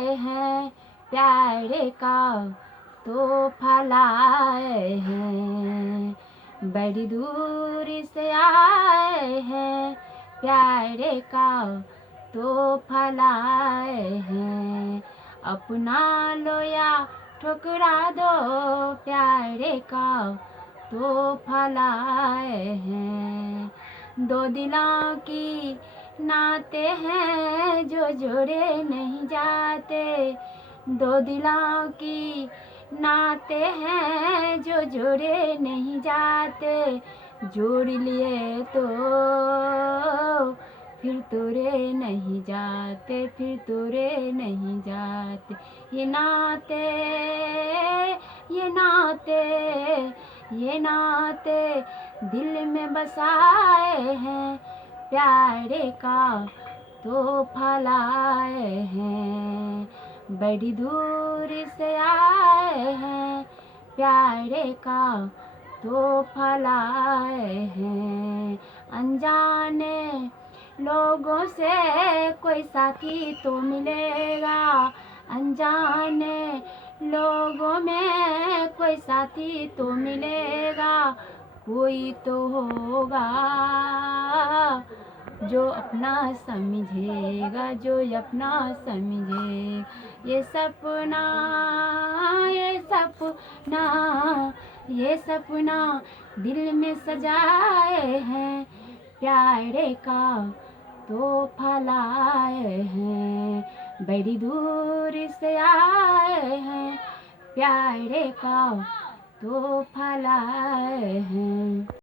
आए हैं, प्यारे का तोहफा लाए हैं। बड़ी दूर से आए हैं, प्यारे का तोहफा लाए हैं। अपना लो या ठुकरा दो, प्यारे का तोहफा लाए हैं। दो दिलों की नाते हैं जो जोड़े नहीं जाते, दो दिलों की नाते हैं जो जोड़े नहीं जाते। जोड़ लिए तो फिर तोड़े नहीं जाते, फिर तोड़े नहीं जाते। ये नाते, ये नाते, ये नाते दिल में बसाए हैं, प्यारे का तोहफा लाए हैं। बड़ी दूर से आए हैं, प्यारे का तोहफा लाए हैं। अनजाने लोगों से कोई साथी तो मिलेगा, अनजाने लोगों में कोई साथी तो मिलेगा। कोई तो होगा जो अपना समझेगा, जो अपना समझे। ये सपना, ये सपना, ये सपना दिल में सजाए हैं, प्यारे का तोहफा लाए हैं। बड़ी दूर से आए हैं, प्यारे का तोहफा लाए हैं।